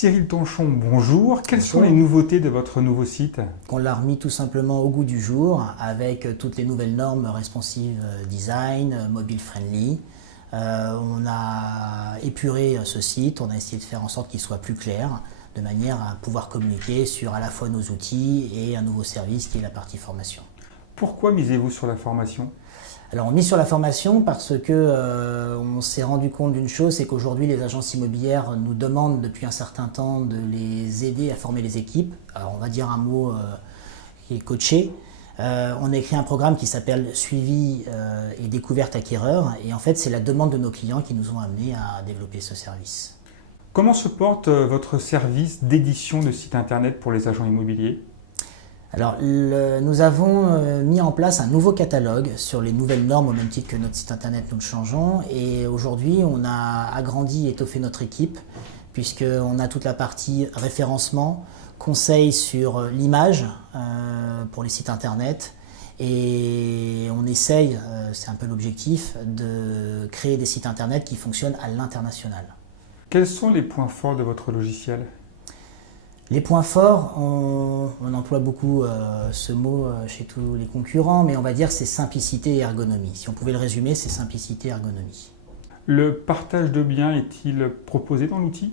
Cyril Tonchon, bonjour. Quelles sont Bonjour. les nouveautés de votre nouveau site? On l'a remis tout simplement au goût du jour avec toutes les nouvelles normes responsive design, mobile friendly. On a épuré ce site, on a essayé de faire en sorte qu'il soit plus clair, de manière à pouvoir communiquer sur à la fois nos outils et un nouveau service qui est la partie formation. Pourquoi misez-vous sur la formation? Alors on mise sur la formation parce que on s'est rendu compte d'une chose, c'est qu'aujourd'hui les agences immobilières nous demandent depuis un certain temps de les aider à former les équipes. Alors on va dire un mot qui est coaché. On a écrit un programme qui s'appelle Suivi et découverte acquéreur, et en fait c'est la demande de nos clients qui nous ont amenés à développer ce service. Comment se porte votre service d'édition de site internet pour les agents immobiliers? Alors, nous avons mis en place un nouveau catalogue sur les nouvelles normes au même titre que notre site internet, nous le changeons. Et aujourd'hui, on a agrandi et étoffé notre équipe puisqu'on a toute la partie référencement, conseil sur l'image pour les sites internet. Et on essaye, c'est un peu l'objectif, de créer des sites internet qui fonctionnent à l'international. Quels sont les points forts de votre logiciel? Les points forts, on emploie beaucoup ce mot chez tous les concurrents, mais on va dire c'est simplicité et ergonomie. Si on pouvait le résumer, c'est simplicité et ergonomie. Le partage de biens est-il proposé dans l'outil?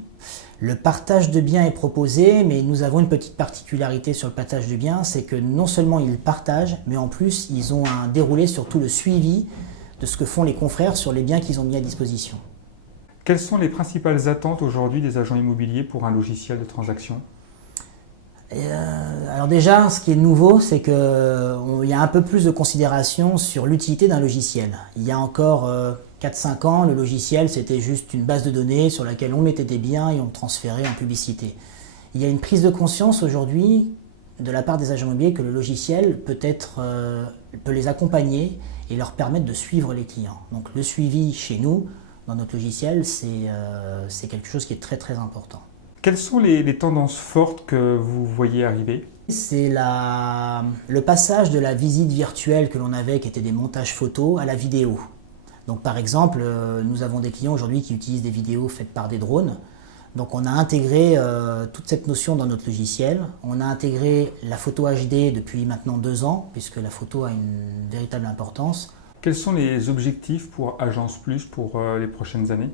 Le partage de biens est proposé, mais nous avons une petite particularité sur le partage de biens, c'est que non seulement ils partagent, mais en plus ils ont un déroulé sur tout le suivi de ce que font les confrères sur les biens qu'ils ont mis à disposition. Quelles sont les principales attentes aujourd'hui des agents immobiliers pour un logiciel de transaction? Alors déjà, ce qui est nouveau, c'est qu'il y a un peu plus de considération sur l'utilité d'un logiciel. Il y a encore 4-5 ans, le logiciel, c'était juste une base de données sur laquelle on mettait des biens et on transférait en publicité. Il y a une prise de conscience aujourd'hui de la part des agents immobiliers que le logiciel peut les accompagner et leur permettre de suivre les clients. Donc le suivi chez nous, dans notre logiciel, c'est quelque chose qui est très très important. Quelles sont les tendances fortes que vous voyez arriver? C'est le passage de la visite virtuelle que l'on avait, qui était des montages photos, à la vidéo. Donc par exemple, nous avons des clients aujourd'hui qui utilisent des vidéos faites par des drones. Donc on a intégré toute cette notion dans notre logiciel. On a intégré la photo HD depuis maintenant 2 ans, puisque la photo a une véritable importance. Quels sont les objectifs pour Agence Plus pour les prochaines années?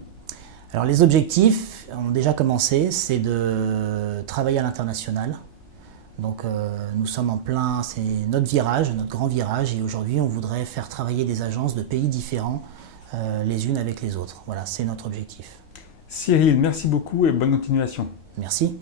Alors les objectifs ont déjà commencé, c'est de travailler à l'international. Donc nous sommes en plein, c'est notre virage, notre grand virage, et aujourd'hui on voudrait faire travailler des agences de pays différents les unes avec les autres. Voilà, c'est notre objectif. Cyril, merci beaucoup et bonne continuation. Merci.